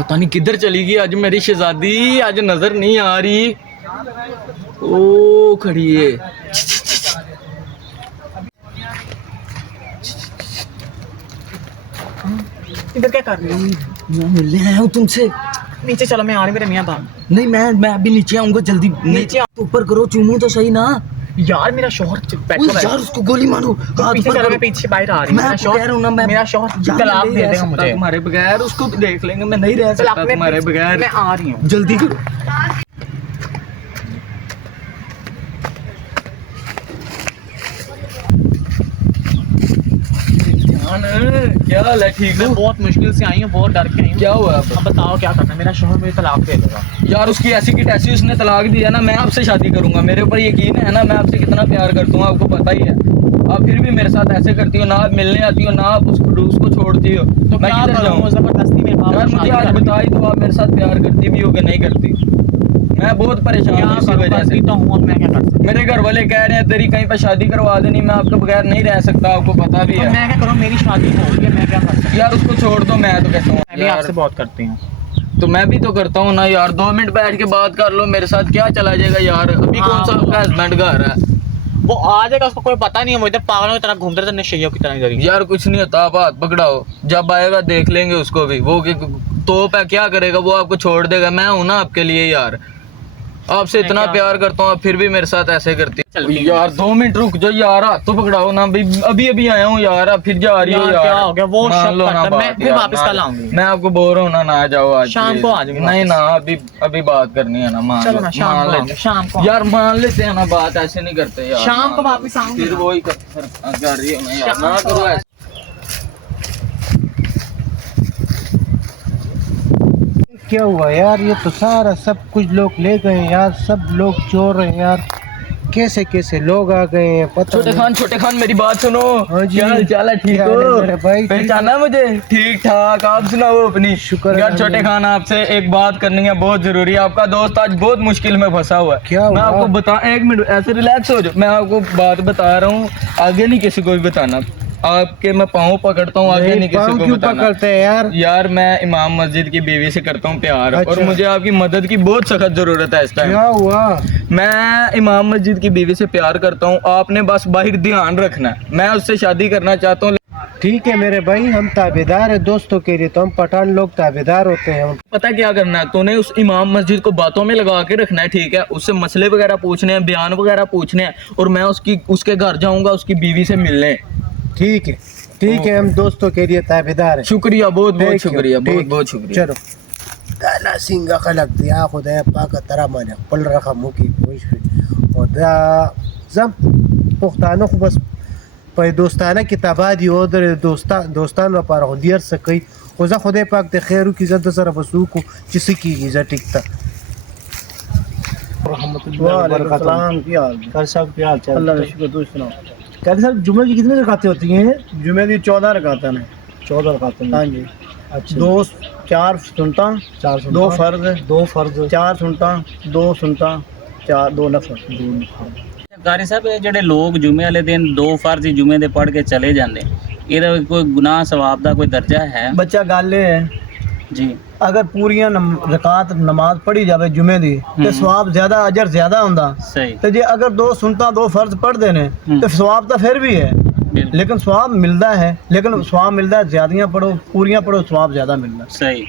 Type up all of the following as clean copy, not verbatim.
पता नहीं किधर चली गई आज मेरी शहजादी, आज नजर नहीं आ रही। ओ खड़ी है। इधर क्या कर रही हो? मैं मिलने आया हूँ तुमसे। नीचे चलो, मैं आ रही मेरे मियाँ बाहर। नहीं मैं अभी नीचे आऊंगा जल्दी। नीचे तो ऊपर करो, चूमू तो सही ना। यार मेरा शौहर यार उसको गोली मारो। हाथ पीछे पर चलो, करो। मैं पीछे बाहर आ रही हूँ। मैं कह रहा हूँ ना, मेरा शौहर यार तलाक नहीं दे रह देगा सकता मुझे। तुम्हारे बगैर, उसको भी देख लेंगे। मैं नहीं रह सकता तुम्हारे बगैर। मैं आ रही हूँ। जल्दी करो। क्या हाल है? ठीक मैं हो? बहुत मुश्किल से आई हूँ, बहुत डर के आई हूँ। क्या हुआ? अब बताओ क्या करना है? मेरा शौहर मुझे तलाक दे देगा। यार उसकी ऐसी की तैसी उसने तलाक दिया ना, मैं आपसे शादी करूंगा। मेरे ऊपर यकीन है ना, मैं आपसे कितना प्यार करता हूँ, आपको पता ही है। आप फिर भी मेरे साथ ऐसे करती हो, ना आप मिलने आती हो, ना आप उसको छोड़ती हो। तो मैं क्या किधर करूँ? जाऊँ? जबरदस्ती मेरे बाप यार ने मुझे शादी आज कर दी। बता ही दो, आप मेरे साथ प्यार करती भी हो कि नहीं करती? मैं बहुत परेशान क्या हूँ इसी करूँ? वजह से। करती तो हूँ, अब मैं क्या कर सकता हूँ? मेरे घर वाले कह रहे हैं तेरी कहीं पर शादी करवा देनी, मैं आपके बगैर नहीं रह सकता, आपको पता भी तो है। मैं क्या करूँ? मेरी शादी हो गई है, मैं क्या कर सकता हूँ? यार उसको छोड़ दो, मैं तो कहता हूँ मैं भी आपसे बहुत करती हूँ। तो मैं भी तो करता हूँ ना यार। 2 मिनट बैठ के बात कर लो मेरे साथ, क्या चला जाएगा यार। अभी कौन सा आपका हस्बैंड घर है? वो आ जाएगा, उसको कोई पता नहीं है। वो इधर पागलों की तरह घूमते रहते, नशेइयों की तरह इधर ही। यार कुछ नहीं होता, आप हाथ पकड़ाओ, जब आएगा देख लेंगे उसको भी। वो तोप है, क्या करेगा वो? आपको छोड़ देगा। मैं हूं ना आपके लिए यार, आपसे इतना प्यार करता हूँ, आप फिर भी मेरे साथ ऐसे करती है यार। 2 मिनट रुक जाओ यार, हाथ तो पकड़ाओ ना। अभी अभी आया हूँ यार, आप फिर जा रही हो यार। क्या हो गया? वो मान शक लो ना करता है। बात मैं फिर यार, वापस ना कल जाओ। आऊंगी। मैं आपको बोल रहा हूँ ना, ना जाओ आज शाम please। को आ जाऊंगी नहीं वापस। ना, अभी बात करनी है ना, मान चलो लो। ना, शाम मान को लेते आऊंगी, शाम को यार, मान लेते हैं ना बात, ऐसे नहीं करते यार। शाम को मान लो। वापस आऊंगी फिर ना। वही कर रही है ना यार, शाम ना को करो ऐसे। क्या हुआ यार? ये तो सारा सब कुछ लोग ले गए यार, सब लोग चोर हैं यार। कैसे कैसे लोग आ गए हैं पता नहीं। छोटे खान मेरी बात सुनो। हाँ जी। क्या हाल चाल है? ठीक क्या हाल है मेरे भाई? हो? पहचाना मुझे? ठीक ठाक, आप सुनाओ अपनी। शुक्र है यार छोटे खान, आपसे एक बात करनी है, बहुत जरूरी है। आपका दोस्त आज बहुत मुश्किल में फंसा हुआ है। क्या मैं हुआ? आपको बता, 1 मिनट ऐसे रिलैक्स हो जाओ, मैं आपको बात बता रहा हूँ। आगे नहीं किसी को भी बताना। आपके मैं पाँव पकड़ता हूँ, आगे नहीं किसी पाँव को क्यों बताना। पकड़ते हैं यार? यार मैं इमाम मस्जिद की बीवी से करता हूँ प्यार, और अच्छा। मुझे आपकी मदद की बहुत सख्त जरूरत है इस टाइम। क्या हुआ? मैं इमाम मस्जिद की बीवी से प्यार करता हूँ, आपने बस बाहर ध्यान रखना है। मैं उससे शादी करना चाहता हूँ। ठीक है मेरे भाई, हम ताबेदार है दोस्तों के लिए, तो हम पठान लोग ताबेदार होते हैं। पता क्या करना है तूने? उस इमाम मस्जिद को बातों में लगा के रखना है, ठीक है? उससे मसले वगैरह पूछने हैं, बयान वगैरह पूछने हैं, और मैं उसके घर जाऊंगा उसकी बीवी से मिलने। ठीक है, ठीक है, हम दोस्तों के लिए ताबेदार है। शुक्रिया, बहुत बहुत Thank you. शुक्रिया, बहुत ठीक। बहुत शुक्रिया। चलो दाना सिंगा खलक दिया खुदा पाक तरा माने पल रखा मुकी खुदा जब पुख्तानो को बस पे दोस्ताना किताबा दी ओदर दोस्तान लपार हो दियर सकी खुदा खुदा पाक ते खैरु की इज्जत सर बसू को जिस की इज्जत टिकता। वालेकुम की हाल कर सब क्या हाल चाल? अल्लाह का शुक्र, तू सुनाओ। कहते सर जुम्मे की कितनी रकातें होती हैं? जुमे की 14 रकातें ने। 14 रकातें। हाँ जी। अच्छा। 4 सुनता, 4 2 फर्ज, 2 फर्ज, 4 सुनता, 2 सुनता, 2 नफल। कारी साहब ਇਹ ਜਿਹੜੇ ਲੋਕ ਜੁਮੇ ਵਾਲੇ ਦਿਨ 2 ਫਰਜ਼ ਜੁਮੇ ਦੇ ਪੜ੍ਹ ਕੇ ਚਲੇ ਜਾਂਦੇ, ਇਹਦਾ ਕੋਈ ਗੁਨਾਹ ਸਵਾਬ ਦਾ ਕੋਈ ਦਰਜਾ ਹੈ? बच्चा गल ये है, जी अगर पूरियां रकात नमाज पढ़ी जावे जुमे दी ते सवाब ज्यादा, अजर ज्यादा हुंदा। सही ते जे अगर 2 सुनता 2 फर्ज पढ़दे ने ते सवाब तो फिर भी है, बिल्कुल लेकिन सवाब मिलता है, लेकिन सवाब मिलता है ज्यादियां पढ़ो, पूरियां पढ़ो, सवाब ज्यादा मिलता सही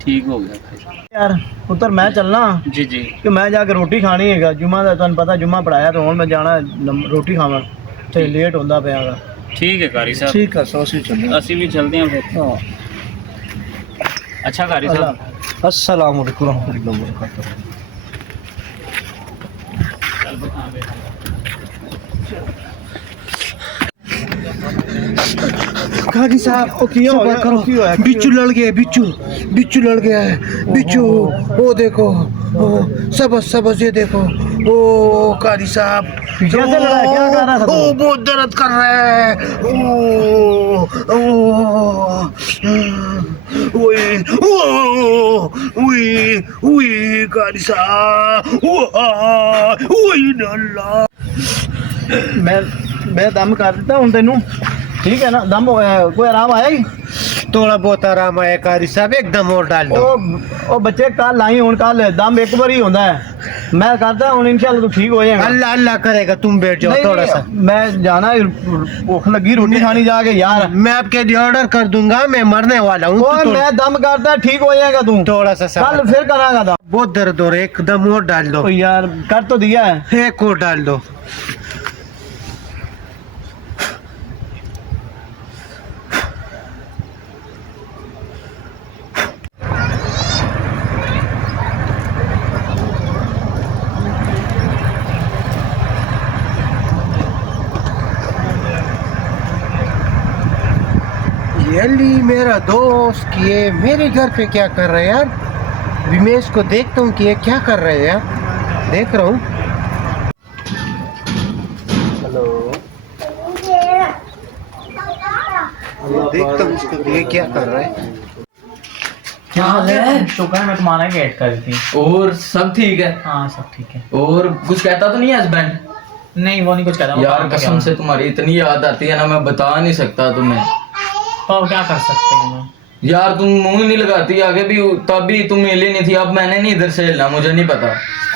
ठीक हो गया भाई। यार पुत्र मैं चलना जी जी कि मैं जाके रोटी खानी है। जुम्मा का तुहानू पता, जुम्मा पढ़ाया तो हुण मैं जाना रोटी खावां ते लेट होंदा पिया गा। ठीक है कारी साहब, ठीक है, सो चलना। ਅਸੀਂ ਵੀ ਚਲਦੇ ਹਾਂ ਫਿਰ। हाँ। अच्छा कारी साहब, अस्सलाम वालेकुम रहमतुल्लाहि व बरकातहू। काजी साहब सबर करो, बिच्छू लड़ गया है, बिच्छू लड़ गया है, बिच्छू। वो देखो, ओ सबज ये देखो। ओ काजी साहब कैसे लड़ा है? क्या कर रहा था तू? ओ बहुत दर्द कर रहा है। ओ ओए ओए ओए काजी साहब, ओए अल्लाह। मैं दम कर देता हूँ तेनू, ठीक है ना? दम कोई आराम आया ही? थोड़ा बहुत आराम आया कारी साहब, एकदम और डाल दो। ਉਹ ਬੱਚੇ ਕੱਲ ਆਈ ਹੁਣ ਕੱਲ ਦਮ ਇੱਕ ਵਾਰੀ ਹੁੰਦਾ ਹੈ ਮੈਂ ਕਰਦਾ ਹੁਣ ਇਨਸ਼ਾਅੱਲਾ ਤੂੰ ਠੀਕ ਹੋ ਜਾਏਗਾ अल्लाह अल्लाह करेगा, तुम बैठ जाओ नहीं, थोड़ा सा। मैं जाना है, भूख लगी रोटी खानी जाके यार मैं आपके लिए ऑर्डर कर दूंगा, मैं मरने वाला हूँ। ओए मैं दम करता ठीक हो जाएगा तू थोड़ा सा कल सब्र। फिर करागा दम बहुत दर्द हो रहा है, एकदम और डाल दो। ओ यार कर तो दिया है एक और डाल दो। ये अली मेरा दोस्त, ये मेरे घर पे क्या कर रहा है यार? अभी मैं इसको देखता हूँ कि ये क्या कर रहा है यार, देख रहा हूँ। हेलो, देखता हूँ इसको कि ये क्या कर रहा है। क्या हाल है? शुक्र है मैं तुम्हारा वेट कर रही थी। और सब ठीक है? हाँ सब ठीक है। और कुछ कहता तो नहीं है हस्बैंड? नहीं वो नहीं कुछ कहता। यार कसम से तुम्हारी इतनी याद आती है ना, मैं बता नहीं सकता तुम्हें। तो क्या कर सकते हैं हम? यार तुम मुंह ही नहीं लगाती, आगे भी तब भी तुम मिली नहीं थी, अब मैंने नहीं इधर से हिलना, मुझे नहीं पता।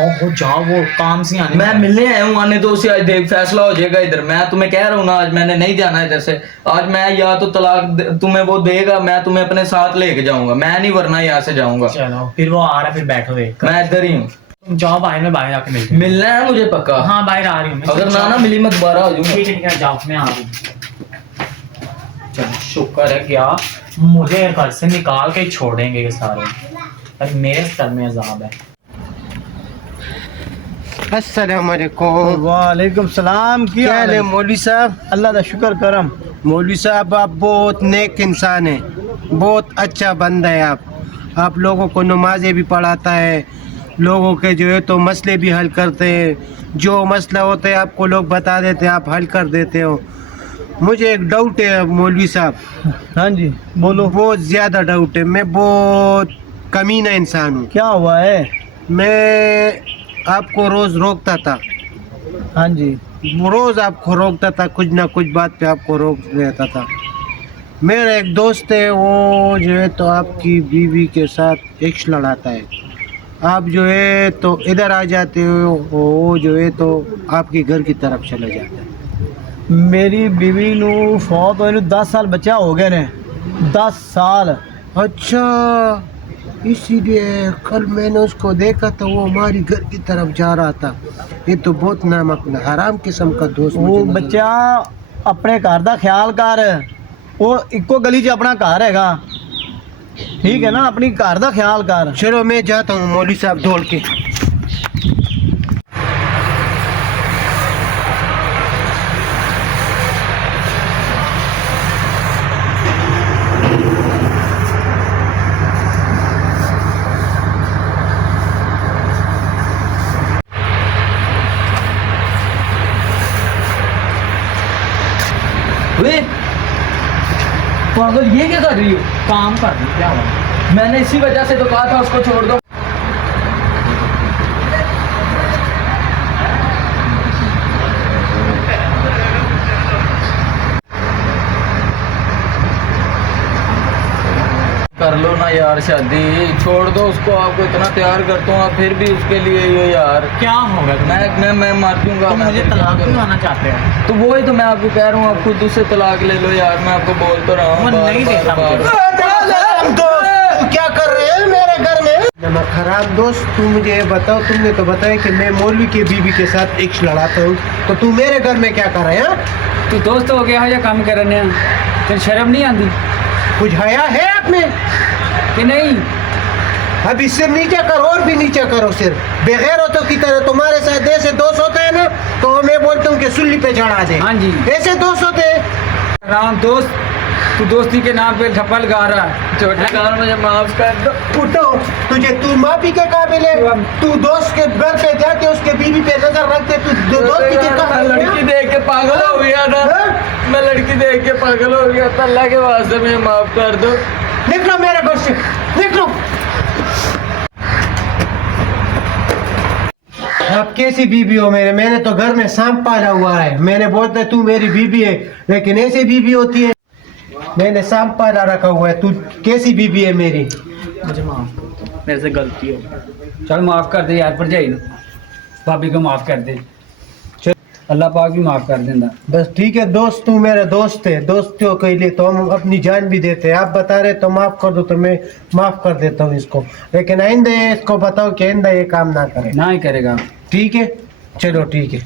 ओहो जाओ वो काम से आने मैं मिलने आया हूँ, आने दो उसे आज देख फैसला हो जाएगा इधर। मैं तुम्हें कह रहा हूँ ना, आज मैंने नहीं जाना इधर से। आज मैं या तो तुम्हें वो देगा, मैं तुम्हें अपने साथ लेके जाऊंगा, मैं नहीं वरना यहाँ से जाऊंगा। चलो फिर वो आ रहा है, फिर बैठो देख। मैं इधर ही हूँ। तुम जाओ बाहर में, बाहर आके मिलते हैं। मिलना है मुझे पक्का। हाँ बाहर आ रही हूँ मैं। अगर ना मिली मैं दोबारा आ जाऊंगा। ठीक है ठीक है जाओ, मैं आ रही हूँ। चलो शुक्र है क्या मुझे घर से निकाल के ही छोड़ेंगे ये सारे, पर मेरे सर में अजाब है। अस्सलाम वालेकुम। वालेकुम सलाम क्या हाल है मौलवी साहब? अल्लाह का शुक्र करम। मौलवी साहब आप बहुत नेक इंसान हैं, बहुत अच्छा बंदा है आप लोगों को नमाजें भी पढ़ाता है, लोगों के जो है तो मसले भी हल करते हैं, जो मसला होता है आपको लोग बता देते हैं, आप हल कर देते हो। मुझे एक डाउट है मौलवी साहब। हाँ जी बोलो। बहुत ज़्यादा डाउट है, मैं बहुत कमीना इंसान हूँ। क्या हुआ है? मैं आपको रोज़ रोकता था। हाँ जी रोज़ आपको रोकता था, कुछ ना कुछ बात पे आपको रोक देता था। मेरा एक दोस्त है, वो जो है तो आपकी बीवी के साथ एक्स लड़ाता है, आप जो है तो इधर आ जाते हो, वो जो है तो आपके घर की तरफ चले जाता है। मेरी बीवी नू फौत होए 10 साल बच्चा हो गए ने, 10 साल। अच्छा, इसीलिए कल मैंने उसको देखा तो वो हमारी घर की तरफ जा रहा था। ये तो बहुत नामक हराम किस्म का दोस्त। वो मुझे नजर बच्चा अपने घर का ख्याल कर, वो इको गली च अपना घर हैगा, ठीक है ना, अपनी घर का ख्याल कर। चलो मैं जाता हूँ मौलवी साहब दौड़ के। वे पागल, ये क्या कर रही हो? काम कर रही क्या हुआ? मैंने इसी वजह से तो कहा था उसको छोड़ दो। कर लो ना यार शादी, छोड़ दो उसको, आपको इतना प्यार करता हूँ आप फिर भी उसके लिए ये यार। क्या होगा? मैं मार दूंगा। तुम मुझे तलाक दिलाना चाहते हो? तो वही तो मैं आपको कह रहा हूँ, आप खुद उससे तलाक ले लो यार, मैं आपको बोल तो रहा हूँ। वो नहीं देता मुझे। दोस्त क्या कर रहे हैं मेरे घर में? नमक खराब दोस्त, तू मुझे ये बताओ, तुमने तो बताया कि मैं मौलवी की बीवी के साथ एक्स लड़ाता हूँ, तो तू मेरे घर में क्या कर रहे हैं? तू दोस्त हो गया या काम करने तेरे शर्म नहीं आती कुछ हया है आप में कि नहीं? अब इससे नीचे करो और भी नीचे करो, सिर्फ बेगैरतों की तरह तुम्हारे साथ ऐसे दोस्त होते हैं ना, तो मैं बोलता हूँ कि सुल्ली पे चढ़ा दे। हाँ जी। ऐसे दोस्त होते हैं। राम दोस्त, तू दोस्ती के नाम पे ठप्पा लगा रहा है। छोटे कान मुझे माफ कर दो। उठो, तू माफी के काबिल है? तू दोस्त के घर पे जाके उसके बीवी पे नजर रखते, तू दोस्ती के काबिल है? लड़की देख के पागल हो गया था, मैं लड़की देख के पागल हो गया था, अल्लाह के वास्ते मुझे माफ कर दो। निकलो मेरे घर से, निकलो। आप कैसी बीबी हो मेरे? मैंने तो घर में सांप पाला हुआ है, मैंने बोलता तू मेरी बीबी है, लेकिन ऐसी बीबी होती है। मैंने शाम पाला रखा हुआ है, तू कैसी बीबी है मेरी? मुझे माफ कर दो, मेरे से गलती हो गई। चल माफ कर दे यार भरजाई नु, भाभी को माफ कर दे। चल अल्लाह पाक भी माफ कर देंदा। बस ठीक है दोस्त, तू मेरा दोस्त है, दोस्तों के लिए तो हम अपनी जान भी देते हैं। आप बता रहे तो माफ कर दो तो मैं माफ कर देता हूँ इसको, लेकिन आइंदा इसको बताओ कि आइंदा ये काम ना करे। ना ही करेगा। ठीक है, चलो ठीक है।